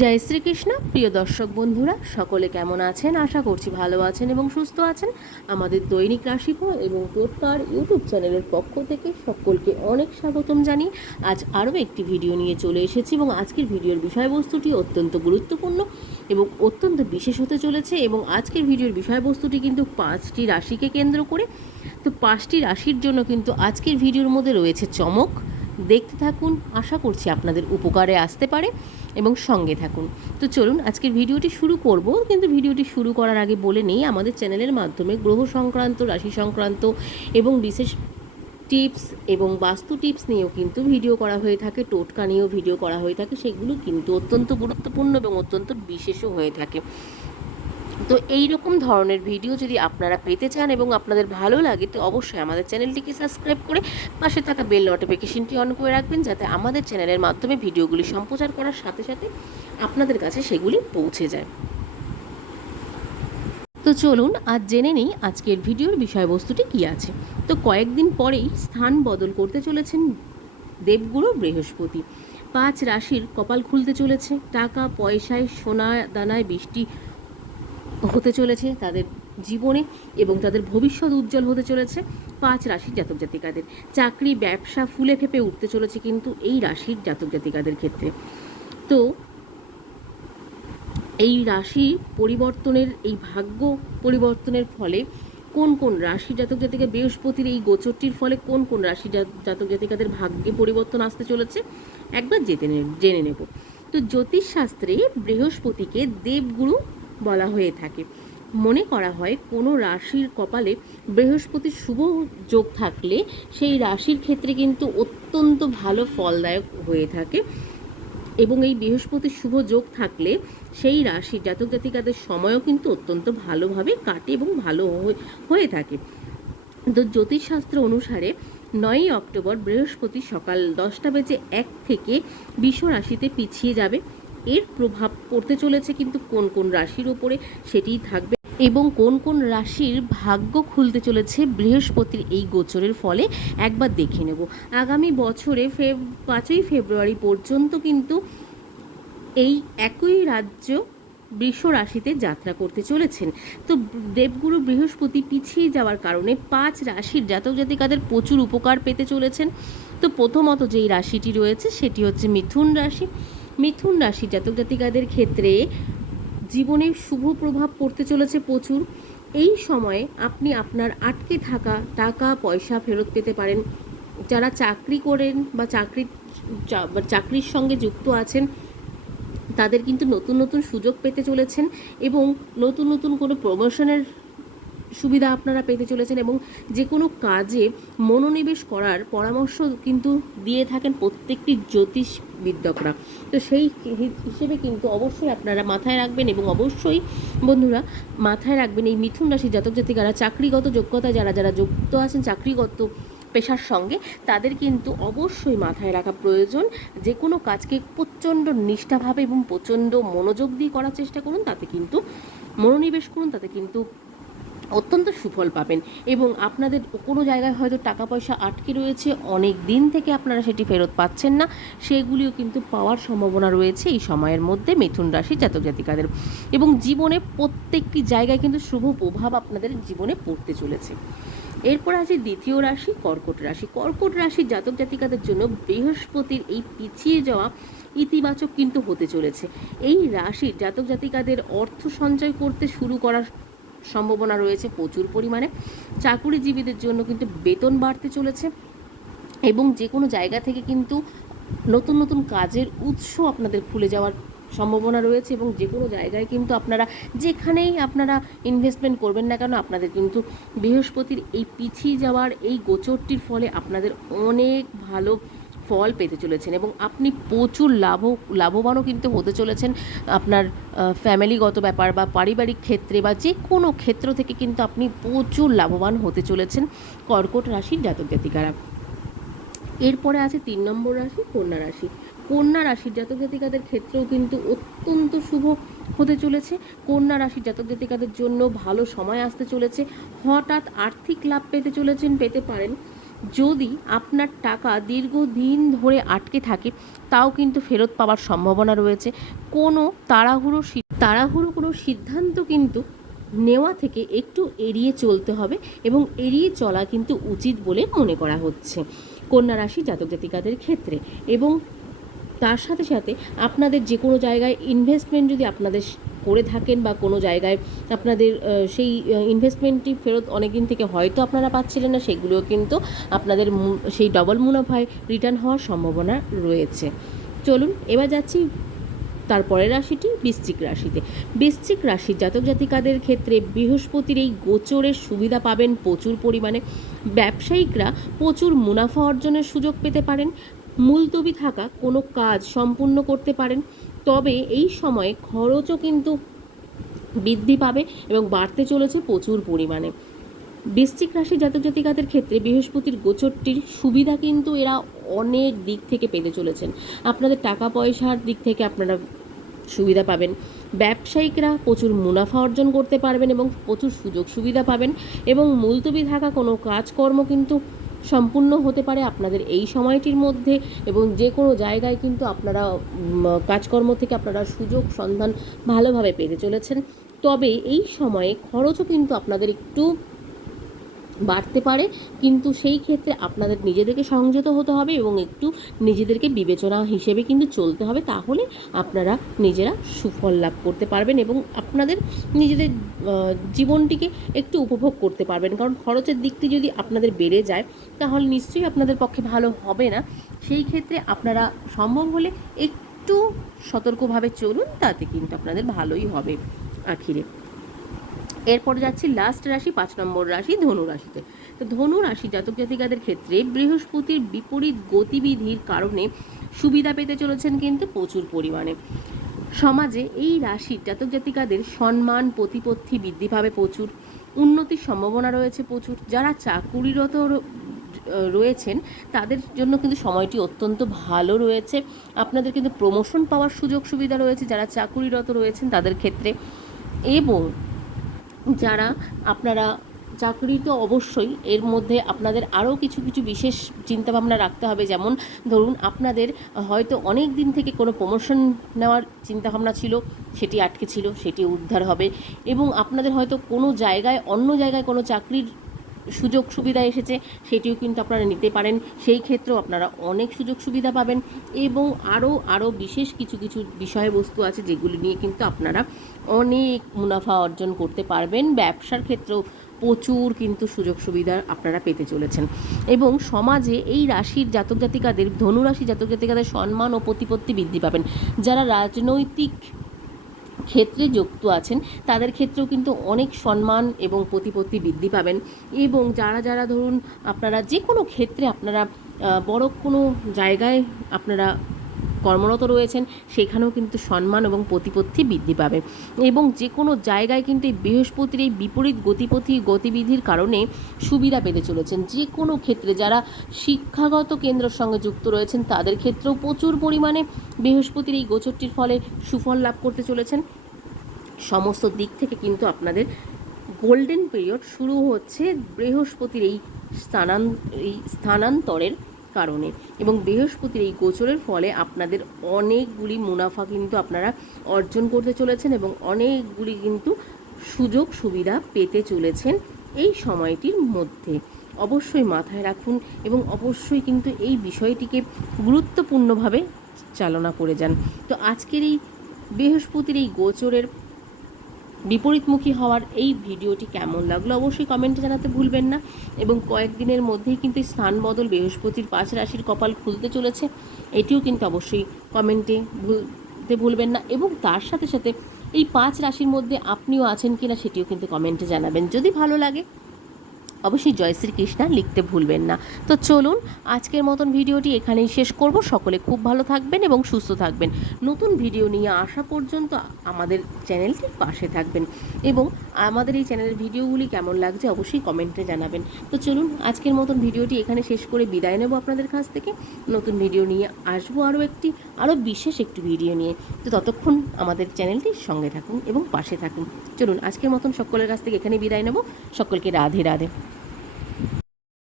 জয় শ্রীকৃষ্ণ। প্রিয় দর্শক বন্ধুরা, সকলে কেমন আছেন? আশা করছি ভালো আছেন এবং সুস্থ আছেন। আমাদের দৈনিক রাশিফল এবং টোটকার ইউটিউব চ্যানেলের পক্ষ থেকে সকলকে অনেক স্বাগতম জানিয়ে আজ আরও একটি ভিডিও নিয়ে চলে এসেছি এবং আজকের ভিডিওর বিষয়বস্তুটি অত্যন্ত গুরুত্বপূর্ণ এবং অত্যন্ত বিশেষ হতে চলেছে এবং আজকের ভিডিওর বিষয়বস্তুটি কিন্তু পাঁচটি রাশিকে কেন্দ্র করে। তো পাঁচটি রাশির জন্য কিন্তু আজকের ভিডিওর মধ্যে রয়েছে চমক। দেখতে থাকুন, আশা করছি আপনাদের উপকারে আসতে পারে। এবং সঙ্গে থাকুন। তো চলুন, আজকের ভিডিওটি শুরু করব। কিন্তু ভিডিওটি শুরু করার আগে বলে নেই, আমাদের চ্যানেলের মাধ্যমে গ্রহ সংক্রান্ত, রাশি সংক্রান্ত এবং বিশেষ টিপস এবং বাস্তু টিপস নিয়েও কিন্তু ভিডিও করা হয়ে থাকে, টোটকা নিয়েও ভিডিও করা হয়ে থাকে। সেগুলো কিন্তু অত্যন্ত গুরুত্বপূর্ণ এবং অত্যন্ত বিশেষও হয়ে থাকে। তো এই রকম ধরনের ভিডিও যদি আপনারা পেতে চান এবং আপনাদের ভালো লাগে, তো অবশ্যই আমাদের চ্যানেলটিকে সাবস্ক্রাইব করে পাশে থাকা বেল নোটিফিকেশনটি অন করে রাখবেন যাতে আমাদের চ্যানেলের মাধ্যমে ভিডিওগুলি সম্প্রচার করার সাথে সাথে আপনাদের কাছে সেগুলি পৌঁছে যায়। তো চলুন আজ জেনে নিই আজকের ভিডিওর বিষয়বস্তুটি কী আছে। তো কয়েকদিন পরেই স্থান বদল করতে চলেছেন দেবগুরু বৃহস্পতি। পাঁচ রাশির কপাল খুলতে চলেছে। টাকা, পয়সায় সোনা দানায় বৃষ্টি হতে চলেছে তাদের জীবনে এবং তাদের ভবিষ্যৎ উজ্জ্বল হতে চলেছে পাঁচ রাশির জাতক জাতিকাদের। চাকরি, ব্যবসা ফুলে ফেপে উঠতে চলেছে কিন্তু এই রাশির জাতক জাতিকাদের ক্ষেত্রে। তো এই রাশি পরিবর্তনের, এই ভাগ্য পরিবর্তনের ফলে কোন কোন রাশি জাতক জাতিকা বৃহস্পতির এই গোচরটির ফলে কোন কোন রাশি জাতক জাতিকাদের ভাগ্যে পরিবর্তন আসতে চলেছে? একবার জেনে জেনে নেব। তো জ্যোতিষশাস্ত্রে বৃহস্পতিকে দেবগুরু বলা হয়ে থাকে। মনে করা হয়, কোনো রাশির কপালে বৃহস্পতির শুভ যোগ থাকলে সেই রাশির ক্ষেত্রে কিন্তু অত্যন্ত ভালো ফলদায়ক হয়ে থাকে এবং এই বৃহস্পতির শুভ যোগ থাকলে সেই রাশির জাতক জাতিকাদের সময়ও কিন্তু অত্যন্ত ভালোভাবে কাটে এবং ভালো হয়ে- থাকে। তো জ্যোতিষশাস্ত্র অনুসারে নয়ই অক্টোবর বৃহস্পতি সকাল দশটা বেজে এক থেকে বিষ রাশিতে পিছিয়ে যাবে। এর প্রভাব পড়তে চলেছে কিন্তু কোন কোন রাশির ওপরে সেটিই থাকবে এবং কোন কোন রাশির ভাগ্য খুলতে চলেছে বৃহস্পতির এই গোচরের ফলে একবার দেখে নেব। আগামী বছরে ফেব পাঁচই ফেব্রুয়ারি পর্যন্ত কিন্তু এই একই রাজ্য বৃষ রাশিতে যাত্রা করতে চলেছেন। তো দেবগুরু বৃহস্পতি পিছিয়ে যাওয়ার কারণে পাঁচ রাশির জাতক জাতিকাদের প্রচুর উপকার পেতে চলেছেন। তো প্রথমত যেই রাশিটি রয়েছে সেটি হচ্ছে মিথুন রাশি। মিথুন রাশি জাতক জাতিকাদের ক্ষেত্রে জীবনে শুভ প্রভাব পড়তে চলেছে প্রচুর। এই সময়ে আপনি আপনার আটকে থাকা টাকা, পয়সা ফেরত পেতে পারেন। যারা চাকরি করেন বা চাকরি চাকরির সঙ্গে যুক্ত আছেন, তাদের কিন্তু নতুন নতুন সুযোগ পেতে চলেছেন এবং নতুন নতুন কোনো প্রমোশনের সুবিধা আপনারা পেতে চলেছেন এবং যে কোনো কাজে মনোনিবেশ করার পরামর্শ কিন্তু দিয়ে থাকেন প্রত্যেকটি জ্যোতিষ বিদ্যকরা তো সেই হিসেবে কিন্তু অবশ্যই আপনারা মাথায় রাখবেন এবং অবশ্যই বন্ধুরা মাথায় রাখবেন এই মিথুন রাশি জাতক জাতিকারা চাকরিগত যোগ্যতা যারা যারা যুক্ত আছেন চাকরিগত পেশার সঙ্গে তাদের কিন্তু অবশ্যই মাথায় রাখা প্রয়োজন। যে কোনো কাজকে প্রচণ্ড নিষ্ঠাভাবে এবং প্রচণ্ড মনোযোগ দিয়ে করার চেষ্টা করুন, তাতে কিন্তু মনোনিবেশ করুন, তাতে কিন্তু অত্যন্ত সুফল পাবেন। এবং আপনাদের কোনো জায়গায় হয়তো টাকা পয়সা আটকে রয়েছে, অনেক দিন থেকে আপনারা সেটি ফেরত পাচ্ছেন না, সেগুলিও কিন্তু পাওয়ার সম্ভাবনা রয়েছে এই সময়ের মধ্যে মিথুন রাশি জাতক জাতিকাদের। এবং জীবনে প্রত্যেকটি জায়গায় কিন্তু শুভ প্রভাব আপনাদের জীবনে পড়তে চলেছে। এরপর আছে দ্বিতীয় রাশি, কর্কট রাশি। কর্কট রাশির জাতক জাতিকাদের জন্য বৃহস্পতির এই পিছিয়ে যাওয়া ইতিবাচক কিন্তু হতে চলেছে। এই রাশির জাতক জাতিকাদের অর্থ সঞ্চয় করতে শুরু করার সম্ভাবনা রয়েছে প্রচুর পরিমাণে। চাকুরিজীবীদের জন্য কিন্তু বেতন বাড়তে চলেছে এবং যে কোনো জায়গা থেকে কিন্তু নতুন নতুন কাজের উৎস আপনাদের খুলে যাওয়ার সম্ভাবনা রয়েছে এবং যে কোনো জায়গায় কিন্তু আপনারা যেখানেই আপনারা ইনভেস্টমেন্ট করবেন না কেন, আপনাদের কিন্তু বৃহস্পতির এই পিছিয়ে যাওয়ার এই গোচরটির ফলে আপনাদের অনেক ভালো ফল পেতে চলেছেন এবং আপনি প্রচুর লাভ, লাভবানও কিন্তু হতে চলেছেন আপনার ফ্যামিলিগত ব্যাপার বা পারিবারিক ক্ষেত্রে বা যে কোনো ক্ষেত্র থেকে কিন্তু আপনি প্রচুর লাভবান হতে চলেছেন কর্কট রাশির জাতক জাতিকারা। এরপরে আছে তিন নম্বর রাশি কন্যা রাশি। কন্যা রাশির জাতক জাতিকাদের ক্ষেত্রেও কিন্তু অত্যন্ত শুভ হতে চলেছে। কন্যা রাশির জাতক জাতিকাদের জন্য ভালো সময় আসতে চলেছে। হঠাৎ আর্থিক লাভ পেতে চলেছেন, পেতে পারেন। যদি আপনার টাকা দীর্ঘদিন ধরে আটকে থাকে, তাও কিন্তু ফেরত পাওয়ার সম্ভাবনা রয়েছে। কোনো তাড়াহুড়ো তাড়াহুড়ো কোনো সিদ্ধান্ত কিন্তু নেওয়া থেকে একটু এড়িয়ে চলতে হবে এবং এড়িয়ে চলা কিন্তু উচিত বলে মনে করা হচ্ছে। কন্যা রাশি জাতক জাতিকাদের ক্ষেত্রে এবং তার সাথে সাথে আপনাদের যে কোনো জায়গায় ইনভেস্টমেন্ট যদি আপনাদের করে থাকেন বা কোনো জায়গায় আপনাদের সেই ইনভেস্টমেন্টটি ফেরত অনেক দিন থেকে হয়তো আপনারা পাচ্ছিলেন না, সেগুলোও কিন্তু আপনাদের সেই ডবল মুনাফায় রিটার্ন হওয়ার সম্ভাবনা রয়েছে। চলুন, এবার যাচ্ছি তারপরের রাশিটি, বৃশ্চিক রাশিতে। বৃশ্চিক রাশির জাতক জাতিকাদের ক্ষেত্রে বৃহস্পতির এই গোচরের সুবিধা পাবেন প্রচুর পরিমাণে। ব্যবসায়িকরা প্রচুর মুনাফা অর্জনের সুযোগ পেতে পারেন। মুলতবি থাকা কোনো কাজ সম্পূর্ণ করতে পারেন। তবে এই সময়ে খরচও কিন্তু বৃদ্ধি পাবে এবং বাড়তে চলেছে প্রচুর পরিমাণে। বৃশ্চিক রাশি জাতক জাতিকাদের ক্ষেত্রে বৃহস্পতির গোচরটির সুবিধা কিন্তু এরা অনেক দিক থেকে পেতে চলেছেন। আপনাদের টাকা পয়সার দিক থেকে আপনারা সুবিধা পাবেন। ব্যবসায়িকরা প্রচুর মুনাফা অর্জন করতে পারবেন এবং প্রচুর সুযোগ সুবিধা পাবেন এবং মুলতবি থাকা কোনো কাজকর্ম কিন্তু সম্পূর্ণ হতে পারে আপনাদের এই সময়টির মধ্যে এবং যে কোনো জায়গায় কিন্তু আপনারা কাজকর্ম থেকে আপনারা সুযোগ সন্ধান ভালোভাবে পেতে চলেছেন। তবে এই সময়ে খরচও কিন্তু আপনাদের একটু বাড়তে পারে, কিন্তু সেই ক্ষেত্রে আপনাদের নিজেদেরকে সংযত হতে হবে এবং একটু নিজেদেরকে বিবেচনা হিসেবে কিন্তু চলতে হবে, তাহলে আপনারা নিজেরা সুফল লাভ করতে পারবেন এবং আপনাদের নিজেদের জীবনটিকে একটু উপভোগ করতে পারবেন। কারণ খরচের দিকটি যদি আপনাদের বেড়ে যায়, তাহলে নিশ্চয়ই আপনাদের পক্ষে ভালো হবে না। সেই ক্ষেত্রে আপনারা সম্ভব হলে একটু সতর্কভাবে চলুন, তাতে কিন্তু আপনাদের ভালোই হবে আখিরে। এরপরে যাচ্ছি লাস্ট রাশি, পাঁচ নম্বর রাশি, ধনু রাশিতে। তো ধনু রাশি জাতক জাতিকাদের ক্ষেত্রে বৃহস্পতির বিপরীত গতিবিধির কারণে সুবিধা পেতে চলেছেন কিন্তু প্রচুর পরিমাণে। সমাজে এই রাশির জাতক জাতিকাদের সম্মান, প্রতিপত্তি বৃদ্ধি পাবে প্রচুর, উন্নতির সম্ভাবনা রয়েছে প্রচুর। যারা চাকুরিরত রয়েছেন, তাদের জন্য কিন্তু সময়টি অত্যন্ত ভালো রয়েছে। আপনাদের কিন্তু প্রমোশন পাওয়ার সুযোগ সুবিধা রয়েছে। যারা চাকুরিরত রয়েছেন, তাদের ক্ষেত্রে। এবং যারা আপনারা চাকরি তো অবশ্যই, এর মধ্যে আপনাদের আরও কিছু কিছু বিশেষ চিন্তাভাবনা রাখতে হবে। যেমন ধরুন আপনাদের হয়তো অনেক দিন থেকে কোনো প্রমোশন নেওয়ার চিন্তাভাবনা ছিল, সেটি আটকে ছিল, সেটি উদ্ধার হবে এবং আপনাদের হয়তো কোনো জায়গায়, অন্য জায়গায় কোনো চাকরির সুযোগ সুবিধা এসেছে, সেটিও কিন্তু আপনারা নিতে পারেন। সেই ক্ষেত্রেও আপনারা অনেক সুযোগ সুবিধা পাবেন এবং আরও আরও বিশেষ কিছু কিছু বিষয়বস্তু আছে যেগুলি নিয়ে কিন্তু আপনারা অনেক মুনাফা অর্জন করতে পারবেন। ব্যবসার ক্ষেত্রেও প্রচুর কিন্তু সুযোগ সুবিধা আপনারা পেতে চলেছেন। এবং সমাজে এই রাশির জাতক জাতিকাদের ধনুরাশি জাতক জাতিকাদের সম্মান ও প্রতিপত্তি বৃদ্ধি পাবেন। যারা রাজনৈতিক ক্ষেত্রে যুক্ত আছেন, তাদের ক্ষেত্রেও কিন্তু অনেক সম্মান এবং প্রতিপত্তি বৃদ্ধি পাবেন। এবং যারা যারা ধরুন আপনারা যে কোনো ক্ষেত্রে আপনারা বড় কোনো জায়গায় আপনারা কর্মরত রয়েছেন, সেখানেও কিন্তু সম্মান এবং প্রতিপত্তি বৃদ্ধি পাবে। এবং যে কোনো জায়গায় কিন্তু এই বৃহস্পতির এই বিপরীত গতিপথি, গতিবিধির কারণে সুবিধা পেতে চলেছেন। যে কোনো ক্ষেত্রে যারা শিক্ষাগত কেন্দ্রের সঙ্গে যুক্ত রয়েছেন, তাদের ক্ষেত্রেও প্রচুর পরিমাণে বৃহস্পতির এই গোচরটির ফলে সুফল লাভ করতে চলেছেন। সমস্ত দিক থেকে কিন্তু আপনাদের গোল্ডেন পিরিয়ড শুরু হচ্ছে বৃহস্পতির এই স্থানান, এই স্থানান্তরের কারণে। এবং বৃহস্পতির এই গোচরের ফলে আপনাদের অনেকগুলি মুনাফা কিন্তু আপনারা অর্জন করতে চলেছেন এবং অনেকগুলি কিন্তু সুযোগ সুবিধা পেতে চলেছেন এই সময়টির মধ্যে। অবশ্যই মাথায় রাখুন এবং অবশ্যই কিন্তু এই বিষয়টিকে গুরুত্বপূর্ণভাবে চালনা করে যান। তো আজকের এই বৃহস্পতির এই গোচরের বিপরীতমুখী হওয়ার এই ভিডিওটি কেমন লাগল অবশ্যই কমেন্টে জানাতে ভুলবেন না। এবং কয়েকদিনের মধ্যেই কিন্তু স্থান বদল বৃহস্পতির পাঁচ রাশির কপাল খুলতে চলেছে। এটিও কিন্তু অবশ্যই কমেন্টে ভুলতে ভুলবেন না। এবং তার সাথে সাথে এই পাঁচ রাশির মধ্যে আপনিও আছেন কিনা সেটিও কিন্তু কমেন্টে জানাবেন। যদি ভালো লাগে অবশ্যই জয় শ্রীকৃষ্ণা, লিখতে ভুলবেন না। তো চলুন, আজকের মতন ভিডিওটি এখানেই শেষ করব। সকলে খুব ভালো থাকবেন এবং সুস্থ থাকবেন। নতুন ভিডিও নিয়ে আসা পর্যন্ত আমাদের চ্যানেলটির পাশে থাকবেন এবং আমাদের এই চ্যানেলের ভিডিওগুলি কেমন লাগছে অবশ্যই কমেন্টে জানাবেন। তো চলুন, আজকের মতন ভিডিওটি এখানে শেষ করে বিদায় নেব আপনাদের কাছ থেকে। নতুন ভিডিও নিয়ে আসব আরও একটি, আরও বিশেষ একটি ভিডিও নিয়ে। তো ততক্ষণ আমাদের চ্যানেলটির সঙ্গে থাকুন এবং পাশে থাকুন। চলুন, আজকের মতন সকলের কাছ থেকে এখানে বিদায় নেব। সকলকে রাধে রাধে।